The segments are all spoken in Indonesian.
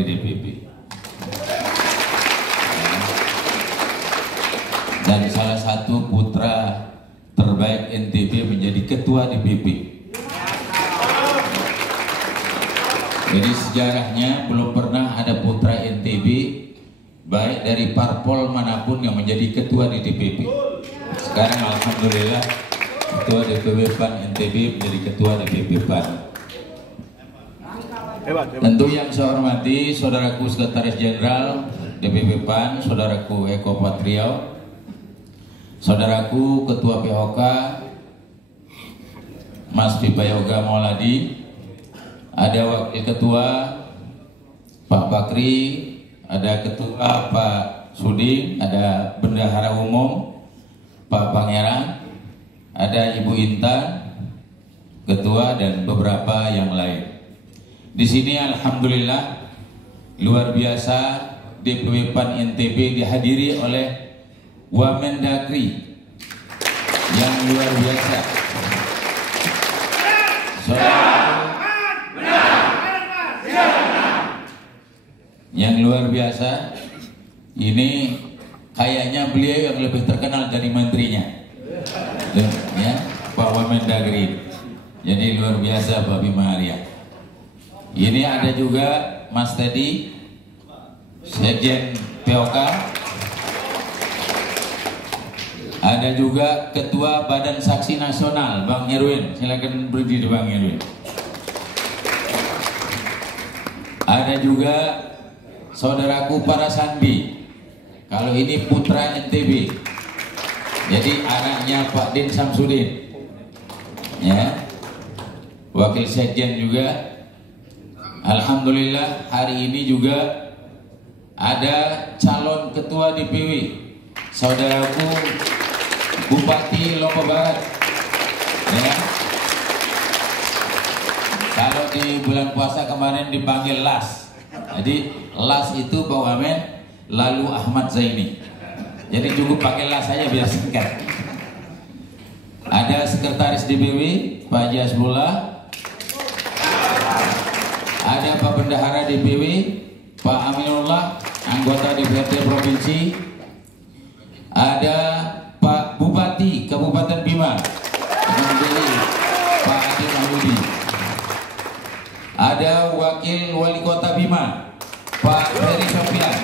di DPP. Dan salah satu putra terbaik NTB menjadi ketua DPP. Jadi sejarahnya belum pernah ada putra NTB baik dari parpol manapun yang menjadi ketua di DPP. Sekarang alhamdulillah ketua DPP PAN NTB menjadi ketua DPP PAN. Tentu yang saya hormati saudaraku Sekretaris Jenderal DPP PAN, saudaraku Eko Patriau, saudaraku Ketua POK Mas Pipa Yoga Mauladi, ada Wakil Ketua Pak Bakri, ada Ketua Pak Sudi, ada Bendahara Umum Pak Pangeran, ada Ibu Intan Ketua, dan beberapa yang lain. Di sini alhamdulillah luar biasa DPP PAN NTB dihadiri oleh Wamendagri yang luar biasa. Yang luar biasa ini kayaknya beliau yang lebih terkenal dari menterinya, ya, Pak Wamendagri. Jadi luar biasa Pak Bima Arya. Ini ada juga Mas Teddy, Sekjen POK. Ada juga Ketua Badan Saksi Nasional Bang Erwin. Silakan berdiri Bang Erwin. Ada juga saudaraku Para Sandi. Kalau ini putra NTB, jadi anaknya Pak Din Samsudin, ya. Wakil Sekjen juga. Alhamdulillah hari ini juga ada calon ketua DPW, saudaraku Bupati Lombok Barat, ya. Kalau di bulan puasa kemarin dipanggil LAS, jadi LAS itu Pak Wamen lalu Ahmad Zaini, jadi cukup pakai LAS saja biar singkat. Ada Sekretaris DPW Pak Haji Hasbullah, ada Pak Bendahara DPW Pak Aminullah, anggota DPRD Provinsi, ada Pak Bupati Kabupaten Bima Pak Adi Mahmudi, ada Wakil Wali Kota Bima Pak Ferry Sofian.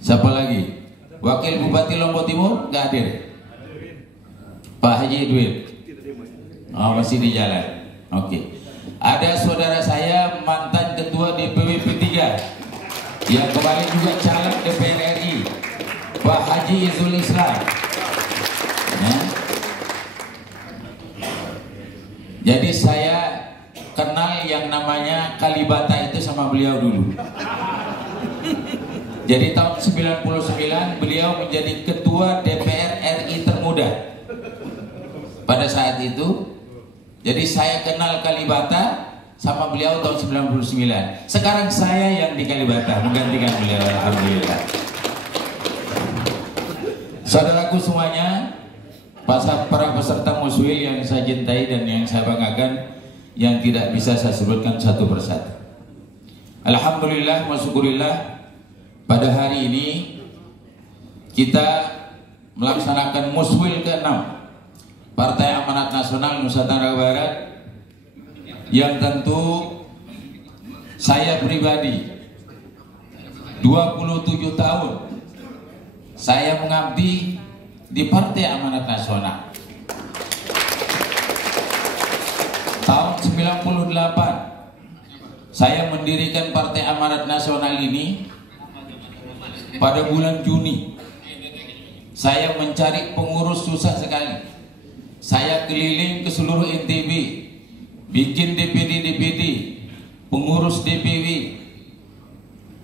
Siapa lagi? Wakil Bupati Lombok Timur nggak hadir? Pak Haji Edwin. Oh, masih di jalan. Oke. Ada saudara saya mantan ketua DPW P3 yang kemarin juga caleg DPR RI, Pak Haji Izul Islam, ya. Jadi saya kenal yang namanya Kalibata itu sama beliau dulu. Jadi tahun 99 beliau menjadi ketua DPR RI termuda pada saat itu. Jadi saya kenal Kalibata sama beliau tahun 99. Sekarang saya yang di Kalibata menggantikan beliau, alhamdulillah. Saudaraku semuanya, para peserta muswil yang saya cintai dan yang saya banggakan, yang tidak bisa saya sebutkan satu persatu. Alhamdulillah, masyukurillah, pada hari ini kita melaksanakan muswil ke-6 Partai Amanat Nasional Nusa Tenggara Barat, yang tentu saya pribadi 27 tahun saya mengabdi di Partai Amanat Nasional. Tahun 98 saya mendirikan Partai Amanat Nasional ini. Pada bulan Juni saya mencari pengurus, susah sekali. Saya keliling ke seluruh NTB, bikin DPD, pengurus DPW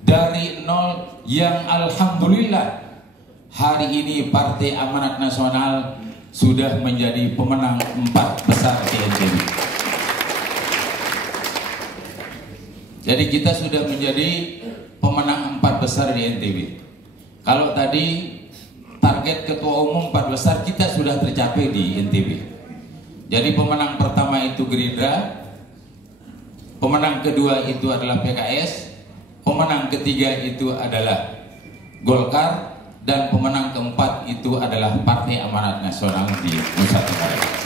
dari nol, yang alhamdulillah hari ini Partai Amanat Nasional sudah menjadi pemenang 4 besar di NTB. Jadi kita sudah menjadi pemenang 4 besar di NTB. Kalau tadi target ketua umum 4 besar kita sudah tercapai di NTB. Jadi pemenang pertama itu Gerindra, pemenang kedua itu adalah PKS, pemenang ketiga itu adalah Golkar, dan pemenang keempat itu adalah Partai Amanat Nasional di Nusa Tenggara Barat.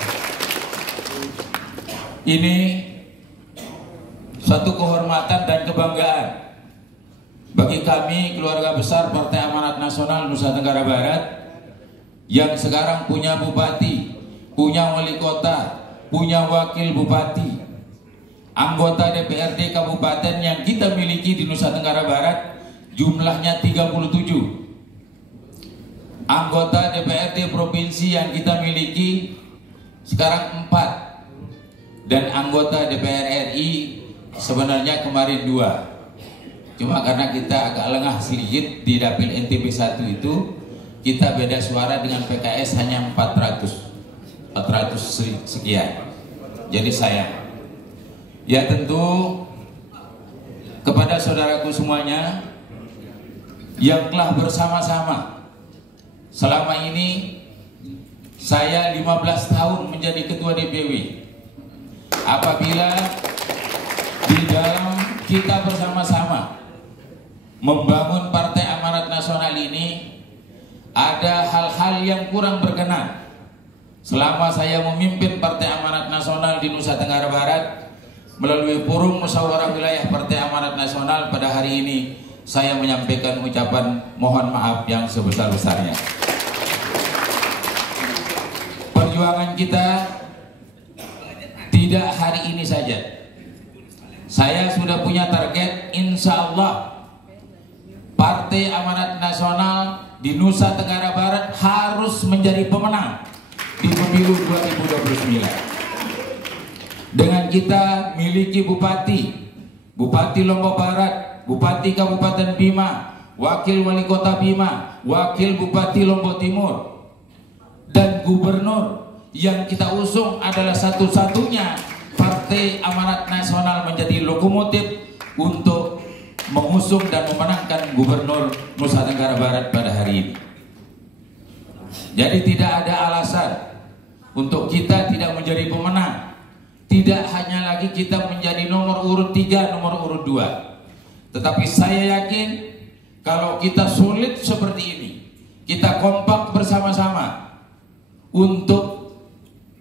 Ini suatu kehormatan dan kebanggaan bagi kami keluarga besar Partai Amanat Nasional Nusa Tenggara Barat yang sekarang punya bupati, punya wali kota, punya wakil bupati, anggota DPRD kabupaten yang kita miliki di Nusa Tenggara Barat jumlahnya 37. Anggota DPRD provinsi yang kita miliki sekarang 4, dan anggota DPR RI sebenarnya kemarin 2. Cuma karena kita agak lengah sedikit di dapil NTB 1 itu, kita beda suara dengan PKS hanya 400 sekian. Jadi sayang. Ya tentu kepada saudaraku semuanya yang telah bersama-sama selama ini, saya 15 tahun menjadi ketua DPW. Apabila di dalam kita bersama-sama membangun Partai Amanat Nasional ini ada hal-hal yang kurang berkenan, selama saya memimpin Partai Amanat Nasional di Nusa Tenggara Barat melalui forum musyawarah wilayah Partai Amanat Nasional, pada hari ini saya menyampaikan ucapan mohon maaf yang sebesar-besarnya. Perjuangan kita tidak hari ini saja. Saya sudah punya target, insya Allah Partai Amanat Nasional di Nusa Tenggara Barat harus menjadi pemenang di pemilu 2029. Dengan kita miliki Bupati Lombok Barat, Bupati Kabupaten Bima, Wakil Wali Kota Bima, Wakil Bupati Lombok Timur, dan Gubernur yang kita usung adalah satu-satunya Partai Amanat Nasional menjadi lokomotif untuk mengusung dan memenangkan Gubernur Nusa Tenggara Barat pada hari ini. Jadi tidak ada alasan untuk kita tidak menjadi pemenang. Tidak hanya lagi kita menjadi nomor urut 3, nomor urut 2. Tetapi saya yakin kalau kita sulit seperti ini, kita kompak bersama-sama untuk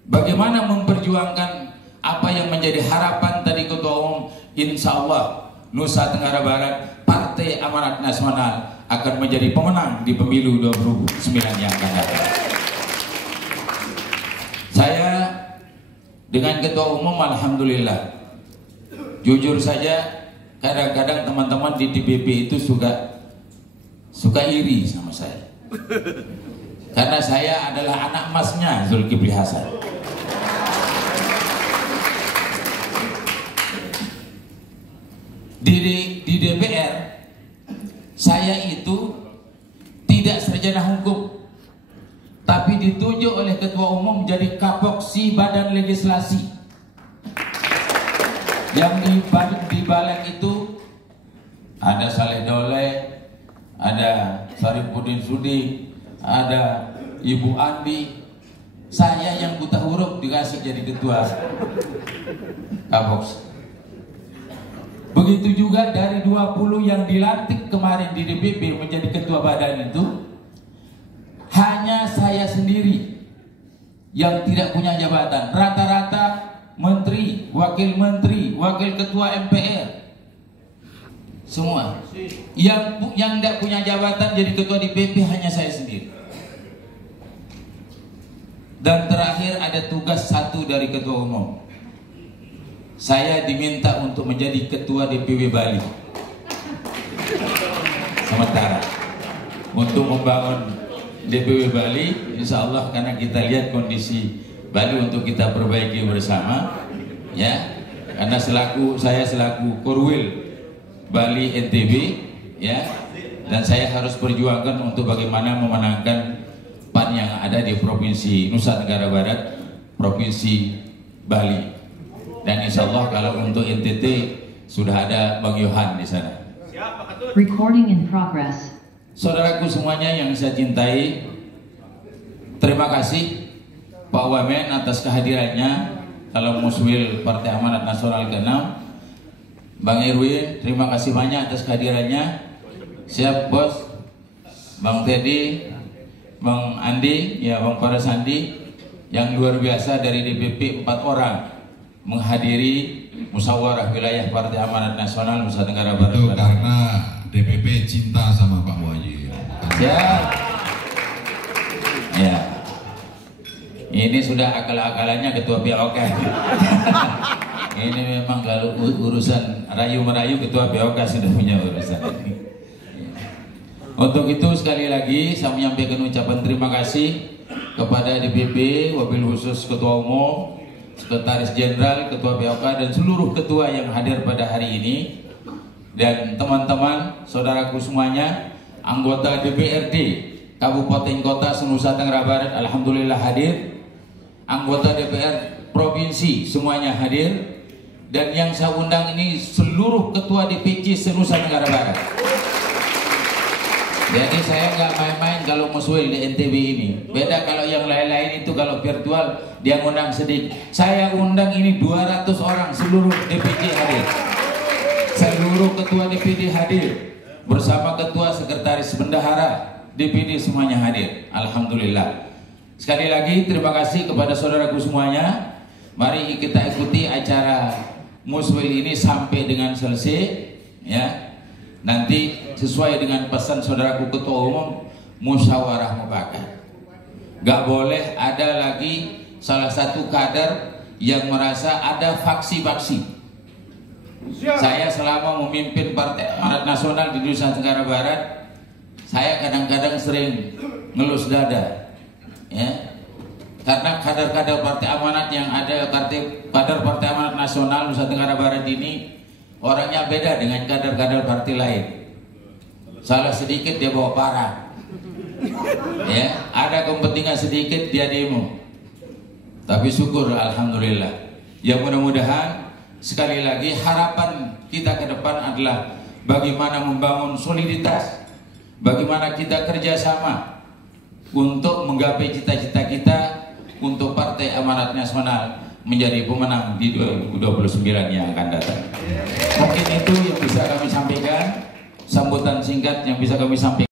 bagaimana memperjuangkan apa yang menjadi harapan tadi Ketua Umum, insya Allah Nusa Tenggara Barat Partai Amanat Nasional akan menjadi pemenang di pemilu 2029 yang akan datang. Saya dengan Ketua Umum alhamdulillah, jujur saja kadang-kadang teman-teman di DPP itu suka iri sama saya, karena saya adalah anak emasnya Zulkifli Hasan. Di DPR saya itu tidak sarjana hukum, tapi ditunjuk oleh Ketua Umum menjadi kapoksi Badan Legislasi. Yang di balik itu ada Saleh Daulay, ada Sarifudin Sudi, ada Ibu Andi. Saya yang buta huruf dikasih jadi ketua kapoksi. Begitu juga dari 20 yang dilantik kemarin di DPP menjadi ketua badan itu, hanya saya sendiri yang tidak punya jabatan. Rata-rata menteri, wakil ketua MPR, semua. Yang tidak punya jabatan jadi ketua DPP hanya saya sendiri. Dan terakhir ada tugas satu dari Ketua Umum. Saya diminta untuk menjadi ketua DPW Bali sementara untuk membangun DPW Bali, insya Allah, karena kita lihat kondisi Bali untuk kita perbaiki bersama, ya. Karena saya selaku Korwil Bali NTB, ya, dan saya harus perjuangkan untuk bagaimana memenangkan PAN yang ada di provinsi Nusa Tenggara Barat, provinsi Bali. Dan insya Allah kalau untuk NTT sudah ada Bang Yohan di sana. Recording in progress. Saudaraku semuanya yang saya cintai, terima kasih Pak Wamen atas kehadirannya dalam Muswil Partai Amanat Nasional ke-6. Bang Irwin, terima kasih banyak atas kehadirannya. Siap bos. Bang Teddy, Bang Andi, ya Bang Faras Andi, yang luar biasa dari DPP 4 orang menghadiri musyawarah wilayah Partai Amanat Nasional Nusa Tenggara Barat. Itu karena DPP cinta sama Pak Muhajir. Siap. Ya. Ini sudah akal-akalannya ketua POK. Ini memang kalau urusan rayu-merayu ketua POK sudah punya urusan ini. Untuk itu sekali lagi saya menyampaikan ucapan terima kasih kepada DPP, wabil khusus Ketua Umum, Sekretaris Jenderal, Ketua POK dan seluruh ketua yang hadir pada hari ini, dan teman-teman, saudaraku semuanya, anggota DPRD Kabupaten Kota Nusa Tenggara Barat, alhamdulillah hadir. Anggota DPR Provinsi semuanya hadir, dan yang saya undang ini seluruh ketua DPC se-Nusa Tenggara Barat. Jadi saya nggak main-main kalau muswil di NTB ini. Beda kalau yang lain-lain itu kalau virtual dia ngundang sedikit. Saya undang ini 200 orang seluruh DPC hadir. Seluruh ketua DPD hadir bersama ketua sekretaris bendahara DPD semuanya hadir. Alhamdulillah. Sekali lagi terima kasih kepada saudaraku semuanya. Mari kita ikuti acara muswil ini sampai dengan selesai, ya. Nanti sesuai dengan pesan saudaraku ketua umum, musyawarah mufakat. Gak boleh ada lagi salah satu kader yang merasa ada faksi-faksi. Saya selama memimpin Partai Amanat Nasional di Nusa Tenggara Barat, saya kadang-kadang sering ngelus dada, ya. Karena kader-kader Partai Amanat yang ada, kader Partai Amanat Nasional Nusa Tenggara Barat ini orangnya beda dengan kader-kader partai lain. Salah sedikit dia bawa parah, ya. Ada kepentingan sedikit dia demo. Tapi syukur alhamdulillah. Ya mudah-mudahan sekali lagi harapan kita ke depan adalah bagaimana membangun soliditas, bagaimana kita kerjasama untuk menggapai cita-cita kita untuk Partai Amanat Nasional menjadi pemenang di 2029 yang akan datang. Mungkin itu yang bisa kami sampaikan, sambutan singkat yang bisa kami sampaikan.